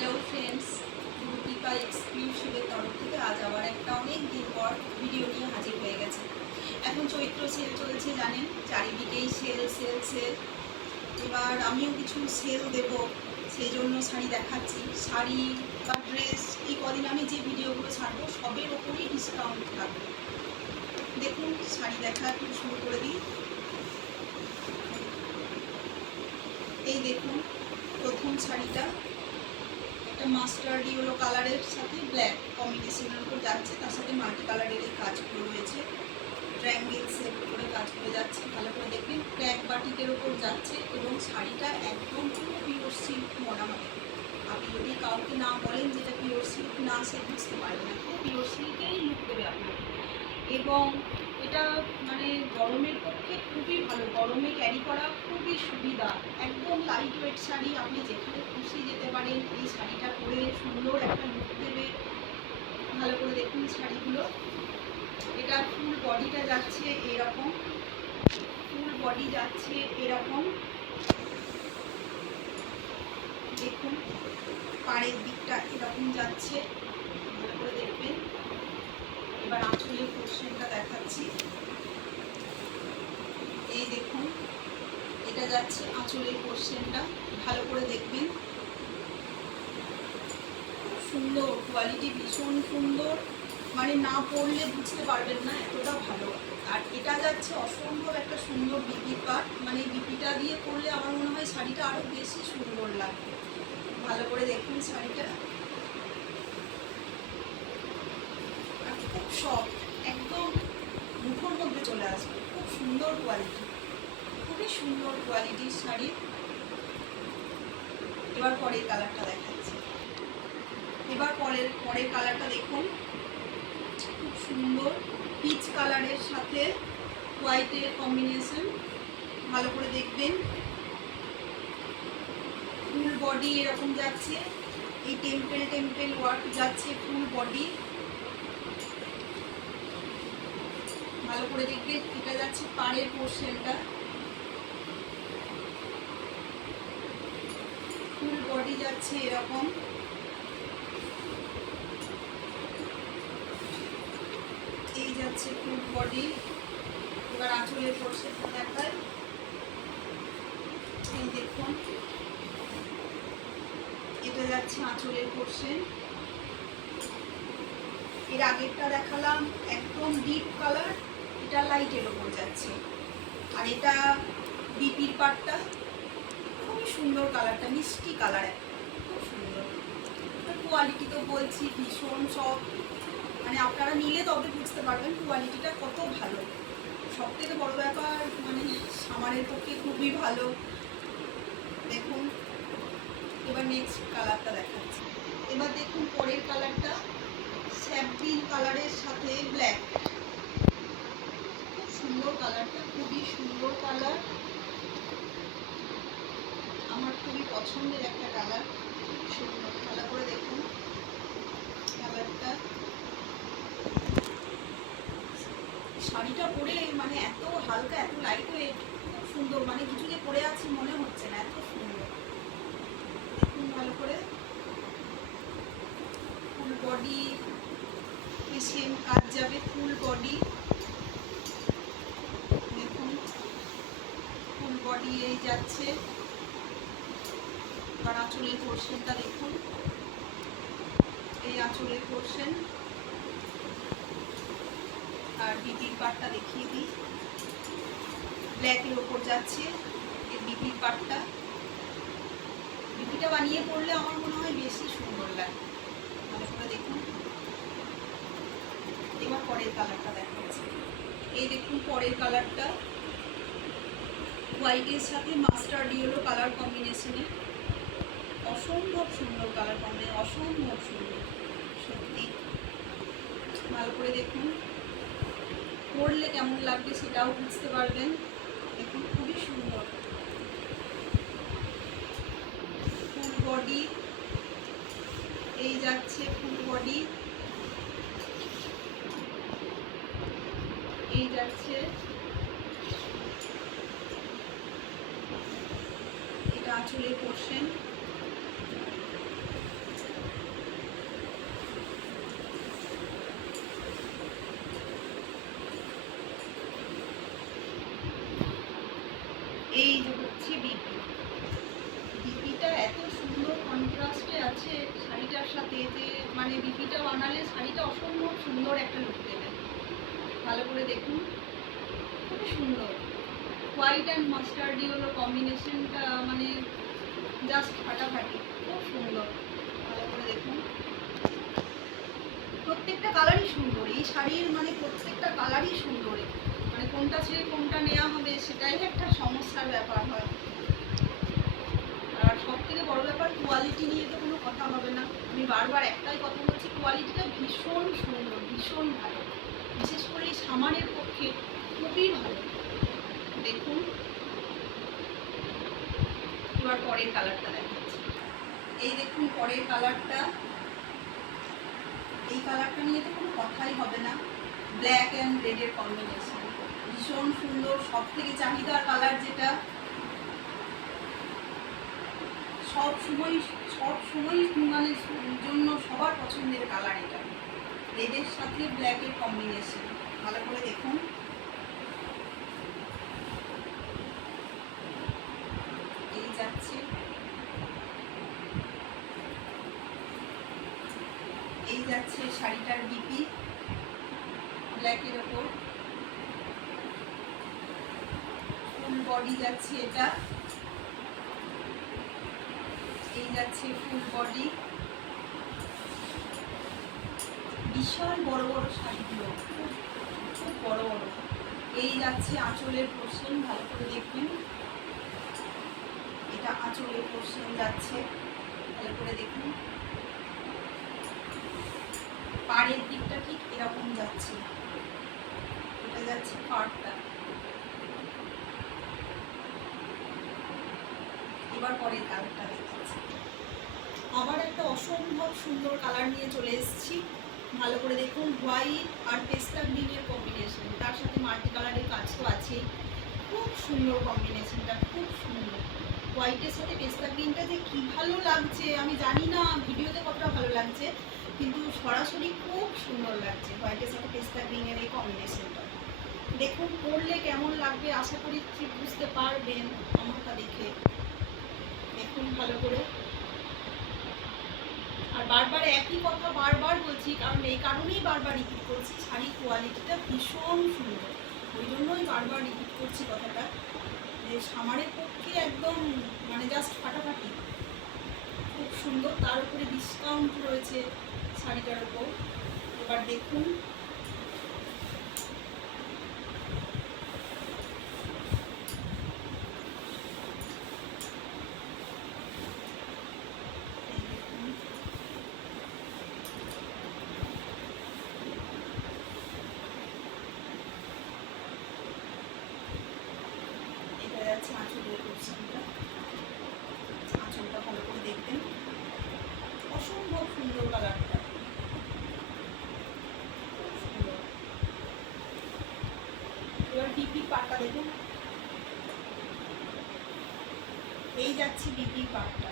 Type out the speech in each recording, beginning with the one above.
Hello friends, Rupika এক্সক্লুসিভের তরফ থেকে আজ আবার একটা অনেক দিন পর ভিডিও নিয়ে হাজির হয়ে গেছে। এখন চৈত্র সেল চলছে, জানেন, চারিদিকেই সেল সেল সেল। এবার আমিও কিছু সেল দেব, সেই জন্য শাড়ি দেখাচ্ছি। শাড়ি বা ড্রেস, এই কদিন আমি যে ভিডিওগুলো ছাড়বো সবের ওপরেই ডিসকাউন্ট থাকবে। দেখুন, শাড়ি দেখা শুরু করে দিই। এই দেখুন প্রথম শাড়িটা, একটা মাস্টার্ড ইয়েলো কালারের সাথে ব্ল্যাক কম্বিনেশনের উপর যাচ্ছে, তার সাথে মাল্টি কালারের এই কাজগুলো রয়েছে, ট্রায়াঙ্গেল শেপ করে কাজ করে যাচ্ছে। ভালো করে দেখবেন, ব্ল্যাক বাটিকের ওপর যাচ্ছে এবং শাড়িটা একদম পুরো পিওর সিল্ক মনে হবে। আপনি যদি কাউকে না বলেন যেটা পিওর সিল্ক না, সে বুঝতে পারবে না, পুরো পিওর সিল্কেই লুক দেবে আপনাকে। এবং এটা মানে গরমের পক্ষে খুবই ভালো, গরমে ক্যারি করা খুবই সুবিধা। একদম লাইট ওয়েট শাড়ি, আপনি যেখানে খুশি যেতে পারেন এই শাড়িটা পরে, সুন্দর একটা লুক দেবে। ভালো করে দেখুন শাড়িগুলো। এটা ফুল বডিটা যাচ্ছে এরকম, ফুল বডি যাচ্ছে এরকম, দেখুন পাড়ের দিকটা এরকম যাচ্ছে, ভালো করে দেখবেন। এবার আঁচলের পোর্শনটা দেখাচ্ছি। এই দেখুন, এটা যাচ্ছে আঁচলের পোর্শনটা, ভালো করে দেখবেন। সুন্দর কোয়ালিটি, ভীষণ সুন্দর, মানে না পরলে বুঝতে পারবেন না, এতটা ভালো। আর এটা যাচ্ছে অসম্ভব একটা সুন্দর বিপি পাট, মানে বিপিটা দিয়ে পরলে আমার মনে হয় শাড়িটা আরও বেশি সুন্দর লাগবে। ভালো করে দেখুন শাড়িটা, আর খুব সফট, একদম মুঠোর মধ্যে চলে আসবে, খুব সুন্দর কোয়ালিটি, খুবই সুন্দর কোয়ালিটির শাড়ি। এবার পরের কালারটা দেখাচ্ছি। এবার পরের কালারটা দেখুন, খুব সুন্দর পিচ কালারের সাথে হোয়াইটের কম্বিনেশন। ভালো করে দেখবেন, ফুল বডি এরকম যাচ্ছে, এই টেম্পেল টেম্পেল ওয়ার্ক যাচ্ছে ফুল বডি। ভালো করে দেখবেন, এটা যাচ্ছে পাড়ের পোর্শনটা, ফুল বডি যাচ্ছে এরকম। এই যাচ্ছে ফুল বডি। এবার আঁচলের পোর্শনটা দেখায়। এই দেখুন, এটা যাচ্ছে আঁচলের পোর্শন। এর আগেরটা দেখালাম একদম ডিপ কালার, এটা লাইটের ওপর যাচ্ছে। আর এটা বিপির পাটটা, খুবই সুন্দর কালারটা, মিষ্টি কালার, খুব সুন্দর। কোয়ালিটি তো বলছি ভীষণ সব, মানে আপনারা নিলে তবে বুঝতে পারবেন কোয়ালিটিটা কত ভালো। সব থেকে বড় ব্যাপার, মানে সামারের পক্ষে খুবই ভালো। দেখুন, এবার নেক্সট কালারটা দেখাচ্ছি। এবার দেখুন পরের কালারটা, স্যাপ গ্রিন কালারের সাথে ব্ল্যাক, খুব সুন্দর কালারটা, খুবই সুন্দর কালার, আমার খুবই পছন্দের একটা কালার, সুন্দর। ভালো করে দেখুন কালারটা, শাড়িটা পরে মানে এত হালকা, এত লাইট ওয়েট, খুব সুন্দর, মানে কিছু যে পরে আছি মনে হচ্ছে না, এত সুন্দর। দেখুন ভালো করে, ফুল বডি সেম কাজ যাবে, ফুল বডি। দেখুন ফুল বডি এই যাচ্ছে। এবার আঁচলের পোর্শনটা দেখুন, এই আঁচলের পোর্শন। আর বিপির পাটটা দেখিয়ে দিই, ব্ল্যাকের ওপর যাচ্ছে এই বিপির পাটটা। বিপিটা বানিয়ে পড়লে আমার মনে হয় বেশি সুন্দর লাগে। ভালো করে দেখুন। এবার পরের কালারটা দেখাচ্ছি। এই দেখুন পরের কালারটা, হোয়াইটের সাথে মাস্টার্ড ইয়েলো কালার কম্বিনেশনে, অসম্ভব সুন্দর কালার কম্বিনেশন, অসম্ভব সুন্দর সত্যি। ভালো করে দেখুন, পরলে কেমন লাগবে সেটাও বুঝতে পারবেন। দেখুন খুবই সুন্দর, ফুল বডি এই যাচ্ছে, ফুল বডি এই যাচ্ছে। এটা আঁচলের পোর্শন, দেখুন, খুব সুন্দর। হোয়াইট অ্যান্ড মাস্টার্ড ইয়েলো কম্বিনেশনটা মানে জাস্ট ফাটাফাটি, খুব সুন্দর। ভালো করে দেখুন, প্রত্যেকটা কালারই সুন্দর। এই শাড়ির মানে প্রত্যেকটা কালারই সুন্দর। মানে কোনটা ছেড়ে কোনটা নেওয়া হবে সেটাই একটা সমস্যার ব্যাপার হয়। আর সব থেকে বড় ব্যাপার, কোয়ালিটি নিয়ে তো কোনো কথা হবে না। আমি বারবার একটাই কথা বলছি, কোয়ালিটিটা ভীষণ সুন্দর, ভীষণ ভালো। বিশেষ করে এই সামারের পক্ষে খুবই ভালো। দেখুন, এবার পরের কালারটা দেখাচ্ছি। এই দেখুন পরের কালারটা। এই কালারটা নিয়ে তো কোনো কথাই হবে না। ব্ল্যাক অ্যান্ড রেডের কম্বিনেশন ভীষণ সুন্দর। সব থেকে চাহিদার কালার, যেটা সব সময় মানে জন্য সবার পছন্দের কালার এটা। রেডের সাথে ব্ল্যাকের কম্বিনেশন ভালো করে দেখুন। এই যাচ্ছে, এই যাচ্ছে শাড়িটার বিপি ব্ল্যাকের ওপর। ফুল বডি যাচ্ছে এটা, এই যাচ্ছে ফুল বডি। বিশাল বড় বড় শাড়িগুলো, খুব বড় বড়। এই যাচ্ছে আঁচলের পোর্শন, ভালো করে দেখবেন। এটা আঁচলের পোর্শন যাচ্ছে, ভালো করে দেখুন। পাড়ের দিকটা ঠিক এরকম যাচ্ছে, এটা যাচ্ছে পাড়টা। এবার পরের কালারটা দেখাচ্ছি। আবার একটা অসম্ভব সুন্দর কালার নিয়ে চলে এসেছি। ভালো করে দেখুন, হোয়াইট আর পেস্তা গ্রিনের কম্বিনেশন, তার সাথে মাল্টি কালারের কাজ তো আছেই। খুব সুন্দর কম্বিনেশনটা, খুব সুন্দর। হোয়াইটের সাথে পেস্তা গ্রিনটা যে কী ভালো লাগছে আমি জানি না ভিডিওতে কতটা ভালো লাগছে, কিন্তু সরাসরি খুব সুন্দর লাগছে হোয়াইটের সাথে পেস্তা গ্রিনের এই কম্বিনেশনটা। দেখুন পরলে কেমন লাগবে, আশা করি ঠিক বুঝতে পারবেন আমারটা দেখে। দেখুন ভালো করে। আর বারবার একই কথা বারবার বলছি, কারণ এই কারণেই বারবার রিপিট করছি, শাড়ির কোয়ালিটিটা ভীষণ সুন্দর। ওই জন্যই বারবার রিপিট করছি কথাটা, যে সামারের পক্ষে একদম মানে জাস্ট ফাটাফাটি, খুব সুন্দর। তার উপরে ডিসকাউন্ট রয়েছে শাড়িটার উপর। এবার দেখুন, আঁচলের পোর্শনটা, আঁচলটা ভালো করে দেখবেন। অসম্ভব সুন্দর কালারটা, খুব সুন্দর। এবার বিপি পাটটা দেখুন, এই যাচ্ছে বিপি পাটটা।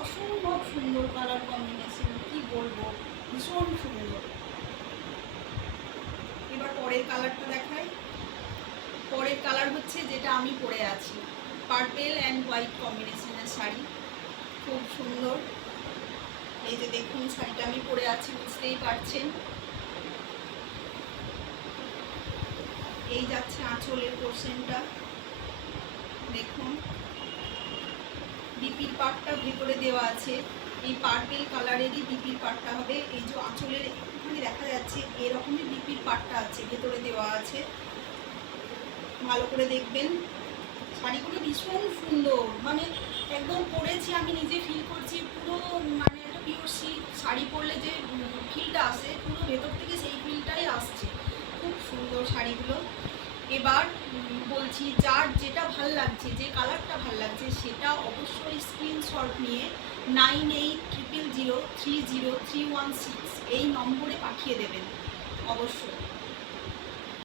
অসম্ভব সুন্দর কালার কম্বিনেশন, কি বলবো, ভীষণ সুন্দর। এবার পরের কালারটা দেখাই। পরের কালার হচ্ছে যেটা আমি পরে আছি, পার্পেল অ্যান্ড হোয়াইট কম্বিনেশনের শাড়ি, খুব সুন্দর। এই যে দেখুন শাড়িটা আমি পরে আছি, বুঝতেই পারছেন। এই যাচ্ছে আঁচলের পোর্শনটা, দেখুন বিপির পাটটা ভেতরে দেওয়া আছে। এই পার্পেল কালারেরই বিপির পাটটা হবে। এই যে আঁচলের একটুখানি দেখা যাচ্ছে এরকমই বিপির পাটটা আছে, ভেতরে দেওয়া আছে। ভালো করে দেখবেন। শাড়িগুলো ভীষণ সুন্দর, মানে একদম পরেছি আমি নিজে ফিল করছি পুরো মানে একটা পিওর সিল্ক শাড়ি পরলে যে ফিলটা আসে, পুরো ভেতর থেকে সেই ফিলটাই আসছে। খুব সুন্দর শাড়িগুলো। এবার বলছি, যার যেটা ভাল লাগছে, যে কালারটা ভাল লাগছে, সেটা অবশ্যই স্ক্রিনশট নিয়ে 9800030316 এই নম্বরে পাঠিয়ে দেবেন অবশ্যই।